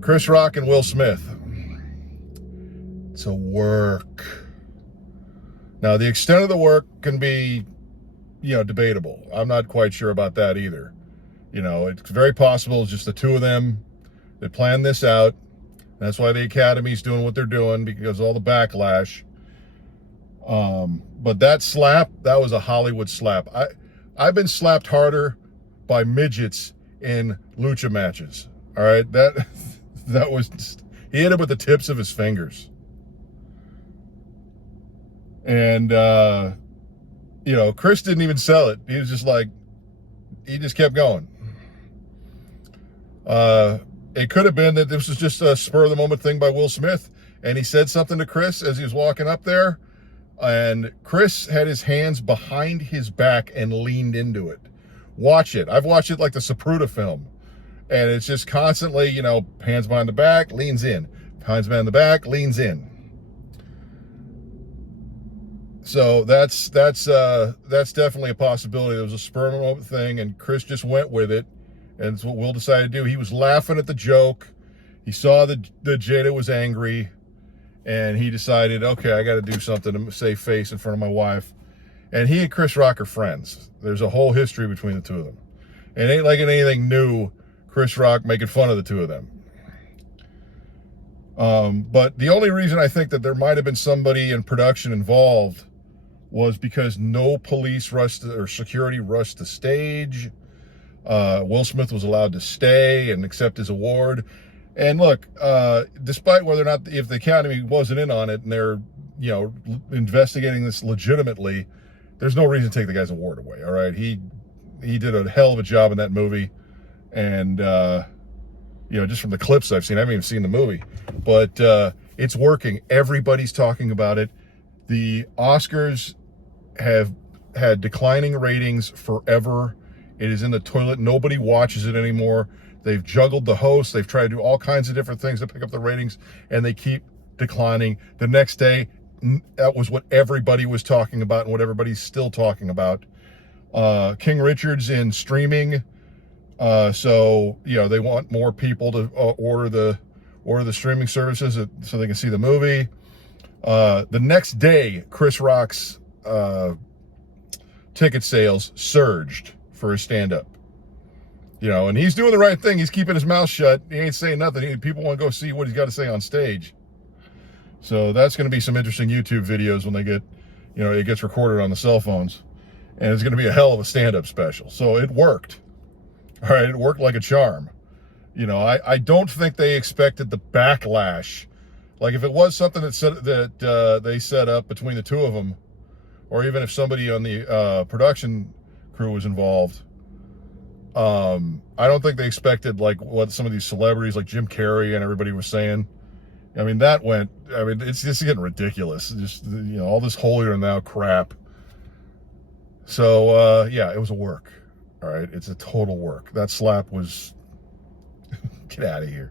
Chris Rock and Will Smith. It's a work. Now, the extent of the work can be, debatable. I'm not quite sure about that either. It's very possible it's just the two of them that planned this out. That's why the Academy's doing what they're doing, because of all the backlash. But that slap, that was a Hollywood slap. I've been slapped harder by midgets in lucha matches. All right, that was just, he hit it with the tips of his fingers. And Chris didn't even sell it. He was just like, he just kept going. It could have been that this was just a spur of the moment thing by Will Smith, and he said something to Chris as he was walking up there, and Chris had his hands behind his back and leaned into it. Watch it. I've watched it like the Zapruder film, and it's just constantly, hands behind the back, leans in. Hands behind the back, leans in. So that's definitely a possibility. There was a spur of the moment thing, and Chris just went with it. And it's what Will decided to do. He was laughing at the joke. He saw that Jada was angry, and he decided, okay, I got to do something to save face in front of my wife. And he and Chris Rock are friends. There's a whole history between the two of them. And it ain't like anything new, Chris Rock making fun of the two of them. But the only reason I think that there might have been somebody in production involved was because no police rushed or security rushed the stage. Will Smith was allowed to stay and accept his award. And look, despite whether or not, if the Academy wasn't in on it and they're, investigating this legitimately, there's no reason to take the guy's award away. All right. He did a hell of a job in that movie. And, just from the clips I've seen, I haven't even seen the movie, but, it's working. Everybody's talking about it. The Oscars have had declining ratings forever. It is in the toilet. Nobody watches it anymore. They've juggled the hosts. They've tried to do all kinds of different things to pick up the ratings, and they keep declining. The next day, that was what everybody was talking about and what everybody's still talking about. King Richard's in streaming. So they want more people to order the streaming services so they can see the movie. The next day, Chris Rock's ticket sales surged for his stand-up. And he's doing the right thing. He's keeping his mouth shut. He ain't saying nothing. People want to go see what he's got to say on stage. So that's going to be some interesting YouTube videos when they get, it gets recorded on the cell phones. And it's going to be a hell of a stand-up special. So it worked. All right, it worked like a charm. I don't think they expected the backlash. Like if it was something that they set up between the two of them, or even if somebody on the production crew was involved, I don't think they expected like what some of these celebrities like Jim Carrey and everybody was saying. It's just getting ridiculous. Just, all this holier than thou crap. So, it was a work. All right. It's a total work. That slap was, get out of here.